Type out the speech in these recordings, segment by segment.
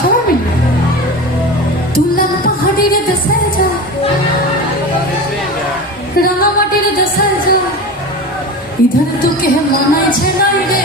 স্বাভাবিক। তুললাম পাহাড়ের দেশে যা, রাঙামাটির দেশে যা, इधर तो के मानाय छे নাই রে।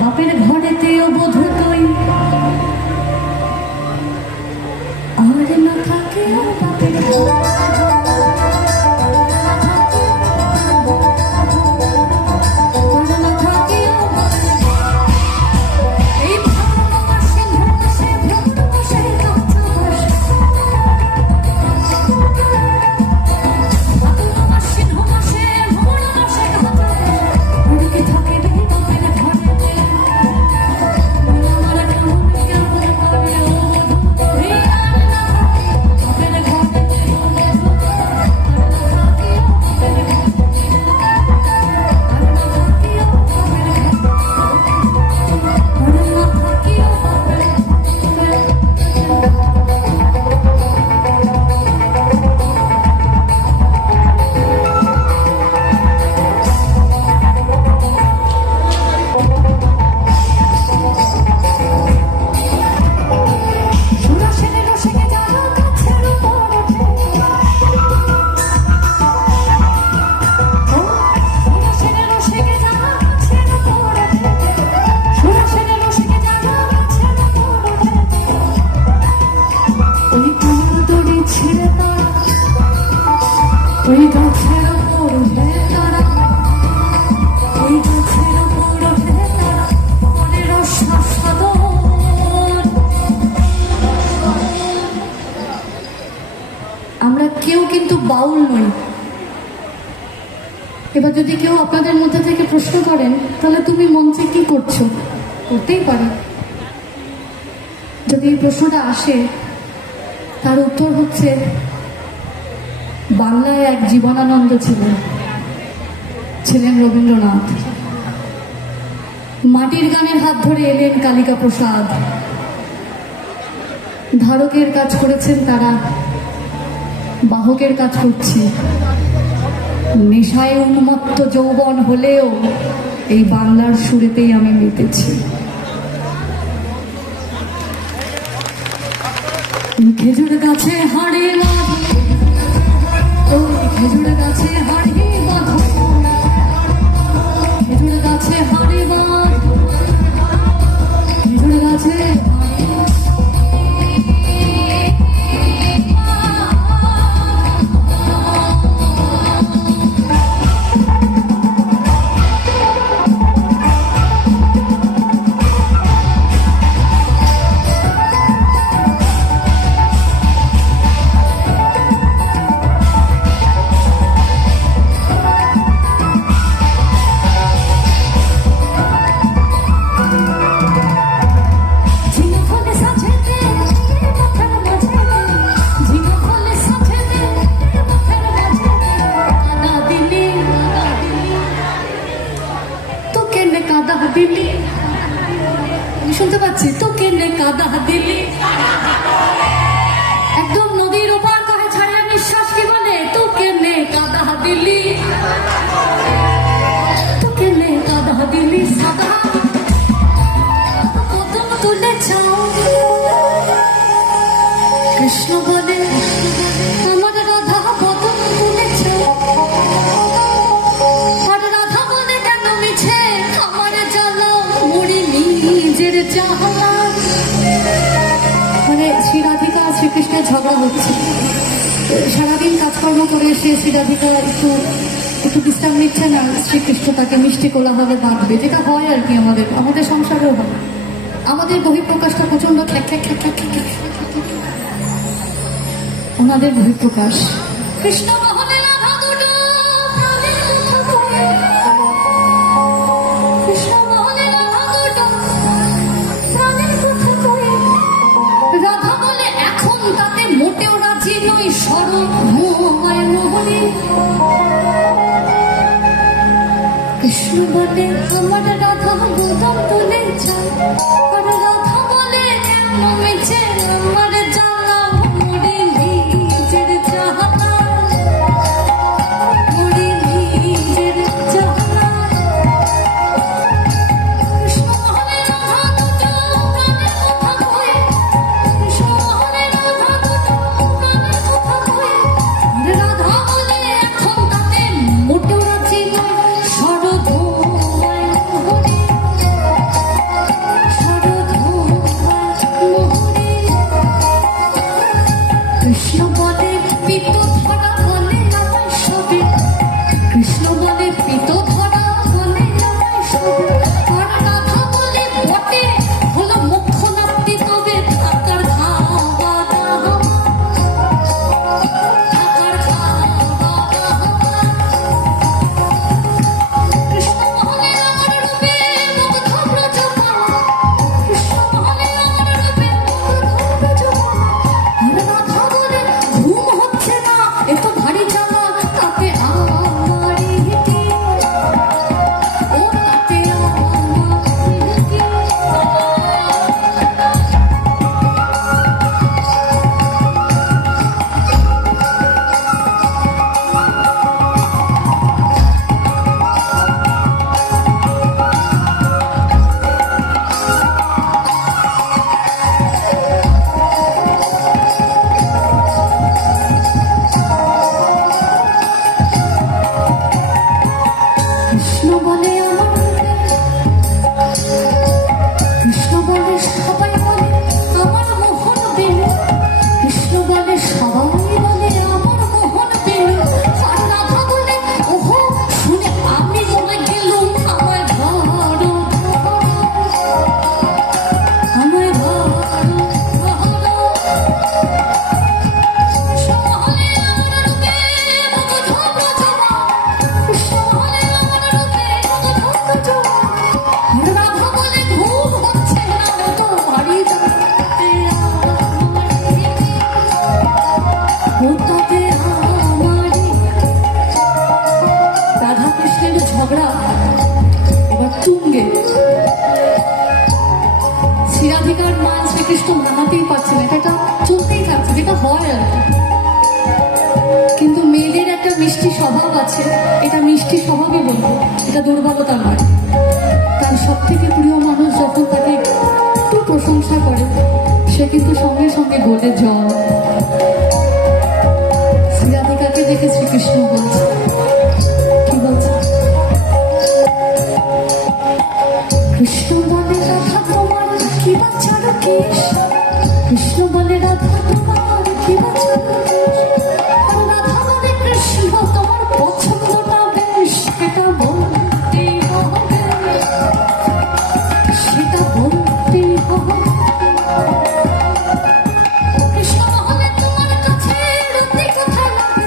বাপের ঘরেতেও বোধ তুই আর না থাকে বাপের আমরা কেউ কিন্তু বাউল নই। এবার যদি কেউ আপনাদের মধ্যে থেকে প্রশ্ন করেন তাহলে তুমি মঞ্চে কি করছো, করতেই পারে। যদি এই প্রশ্নটা আসে তার উত্তর হচ্ছে বাংলায় এক জীবনানন্দ ছিলেন রবীন্দ্রনাথ। মাটির গানের হাত ধরে এলেন কালিকা প্রসাদ। ধারকের কাজ করেছেন তারা, বাহকের কাজ করছি। নেশায় উন্মত্ত যৌবন হলেও এই বাংলার সুরেতেই আমি মেতেছি। খেজুর গাছে হাড়ে বাঁধো, খেজুর গাছে হাড়ে বাঁধো, খেজুর গাছে হাড়ে বাঁধো, খেজুর গাছে দিলি, আমি শুনতে পাচ্ছি তো কেনে কাদা দিলি, একদম নদীর ওপার কহে ছাড়া নিঃশ্বাস কি বলে তো কেনে কাদা দিলি, তো কেনে কাদা দিলি, সাদা কদম তুলে চাও কৃষ্ণ বলে আমার রাধা কদম তুলে চাও, আর রাধা বলে কেন মিছে আমার মানে শ্রী রাধিকা আর শ্রীকৃষ্ণের ঝগড়া হচ্ছে। সারাদিন কাজকর্ম করে এসে শ্রী রাধিকা একটু একটু বিশ্রাম নিচ্ছে না, শ্রীকৃষ্ণ তাকে মিষ্টি কোলাহলে বাঁধবে, যেটা হয় আর কি আমাদের সংসারেও হয়। আমাদের বহিঃপ্রকাশটা প্রচন্ড খ্যাক খ্যাক খ্যাক খ্যাক খ্যাক, ওনাদের বহিঃপ্রকাশ কৃষ্ণ মোহনে রাধা দুটো প্রাণের কথা কয়ে, কৃষ্ণ মোহনে রাধা দুটো প্রাণের কথা কয়ে, রাধা বলে এখন তাতে মোটেও রাজি নই সরমায় মোহনে, কৃষ্ণ বলে আমার রাধা গোদম তুলে যায়, আর রাধা বলে কেন মিছে আমার জ্বালা মরে নিজের জ্বালা, মরে নিজের জ্বালা, কৃষ্ণ মোহনে রাধা দুটো প্রাণের কথা কয়ে, কৃষ্ণ মোহনে রাধা দুটো প্রাণের কথা কয়ে, আর রাধা বলে এখন তাতে মোটেও রাজি নয় কৃষ্ণ বলে পিত ধরা বলে আমায় সবে, কৃষ্ণ বলে পিত ধরা বলে আমায় সবে, আর রাধা বলে বটে হলো মুখ্য নাপ্তি তবে থাকার খাওয়া দাওয়া, থাকার খাওয়া দাওয়া, কৃষ্ণ মোহনে আমার রূপে মুগ্ধ ব্রজপাল, কৃষ্ণ মোহনে আমার রূপে মুগ্ধ ব্রজপাল, আর রাধা বলে ঘুম হচ্ছে না এত ভারী জ্বালা, তাতে আমারই কি, ও তাতে আমারই কি, কৃষ্ণ বলে আমার, কৃষ্ণ বলে সবাই বলে আমার মোহন বেল, কৃষ্ণ বলে সবাই বলে আমার মোহন বেল, আর রাধা বলে ওহো শুনে আমি বলে গেলুম আমায় ধরো আমায় ধরো, কৃষ্ণ হলে আমার রূপে মুগ্ধ ব্রজপাল, কৃষ্ণ হলে আমার রূপে মুগ্ধ ব্রজপাল, আর রাধা বলে ঘুম হচ্ছে না এত ভারী জ্বালা, তাতে আমারই কি, ও তাতে আমারই, রাধা কৃষ্ণের ঝগড়া এবার তুঙ্গে। শ্রী রাধিকার মা শ্রীকৃষ্ণ মানাতেই পারছেন, এটা চলতেই থাকছে, যেটা হয় আর কি। কিন্তু মেয়েদের একটা মিষ্টি স্বভাব আছে, এটা মিষ্টি স্বভাবই বলবো, এটা দুর্বলতা নয়। সব থেকে প্রিয় মানুষ যখন তাকে একটু প্রশংসা করে সে কিন্তু সঙ্গে সঙ্গে গোলে জল। রাধিকাকে দেখে শ্রীকৃষ্ণ বলছে, কি বলছে? কৃষ্ণ বলে রাধা তোমার কি বাচ্চার কেশ, কৃষ্ণ বলে রাধা তোমার কি বাচ্চার কেশ, আর রাধা বলে কৃষ্ণ তোমার পছন্দটা বেশ, সেটা বলতেই হবে, সেটা বলতেই হবে। কৃষ্ণ বলে তোমার কাছে রতি কোথায় লাগে,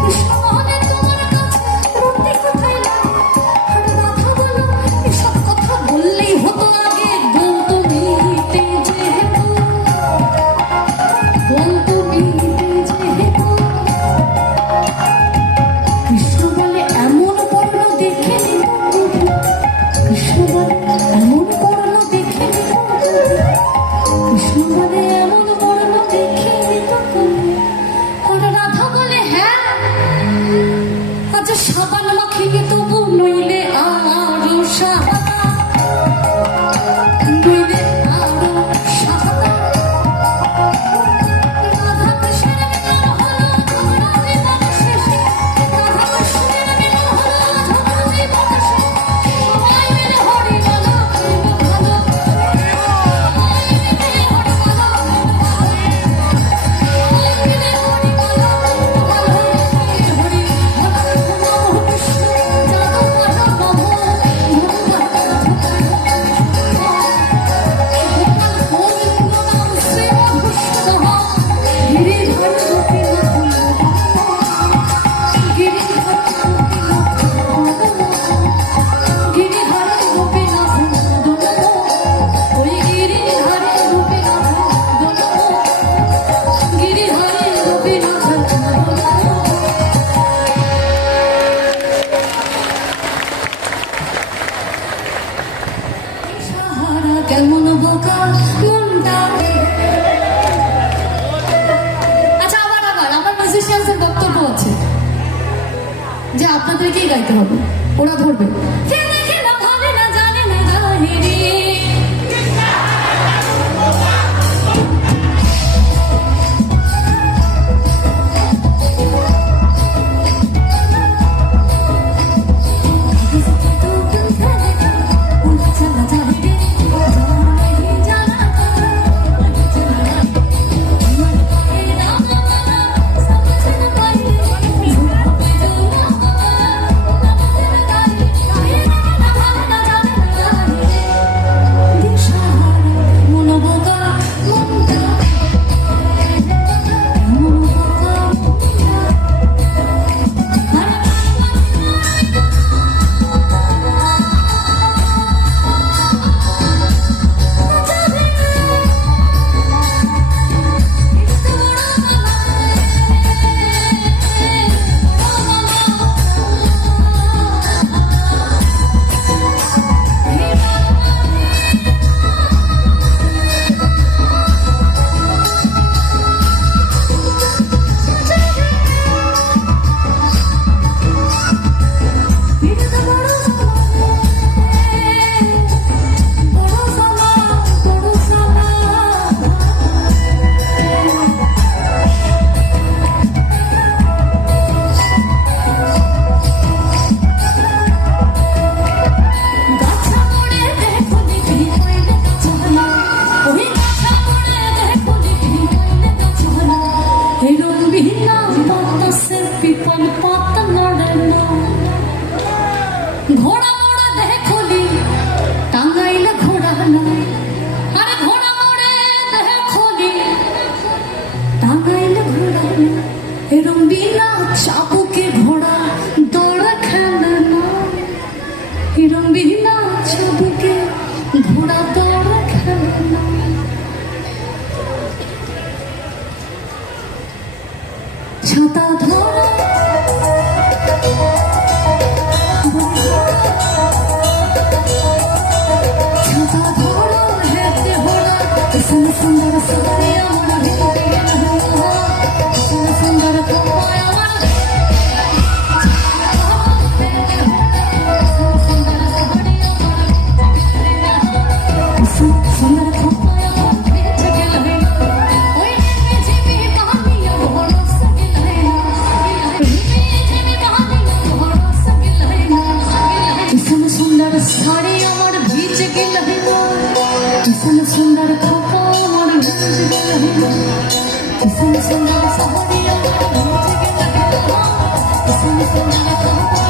কৃষ্ণ বলে তোমার কাছে রতি কোথায় লাগে, আর রাধা বলো এসব কথা বললেই হতো আগে, বলতো মিটে যেহেতু, বলতো মিটে যেহেতু। কৃষ্ণ বলে এমন বর্ণ দেখে নিত প্রভু, কৃষ্ণ বলে এমন বর্ণ দেখে নিত প্রভু, কৃষ্ণ বলে এমন বর্ণ দেখে নিত প্রভু। আর রাধা বলে হ্যাঁ, আজ সাবান মাখিনি তবু নইলে আরো সাদা, নইলে আরো সাদা। রাধা কৃষ্ণের মিলন হলো ঝগড়া জীবন শেষে, রাধা কৃষ্ণের মিলন হলো ঝগড়া জীবন শেষে, সবাই মিলে হরি বলো প্রেম ভালো, সবাই মিলে হরি বলো প্রেম ভালো, সবাই মিলে হরি বলো প্রেম ভালো। হরি হরি নমঃ কৃষ্ণ যাদব মাধব নমঃ কেমন বোকা মনটা। আচ্ছা, আবার আমার মিউজিশিয়ানসের বক্তব্য আছে যে আপনাদেরকেই গাইতে হবে, ওরা ধরবে। কে দেখে না ভাবে না জানে না জাহিরি, ঘোড়া মোড়া দেখলি টাঙ্গাইলে ঘোড়া নাই, আরে ঘোড়া মোড়ে দেখলি টাঙ্গাইলে ঘোড়া নাই, এরম বিনা চাবুকে ঘোড়া দৌড় খেলে না, এরম বিনা চাবুকে ঘোড়া দৌড় খেলে না। ছাতা ধরা সুন্দর সুন্দর আমার সুন্দর किसन सुंदर खोका मोर भेज गया किसन सुंदर सहरिया भेज गया किसन सुंदर खोका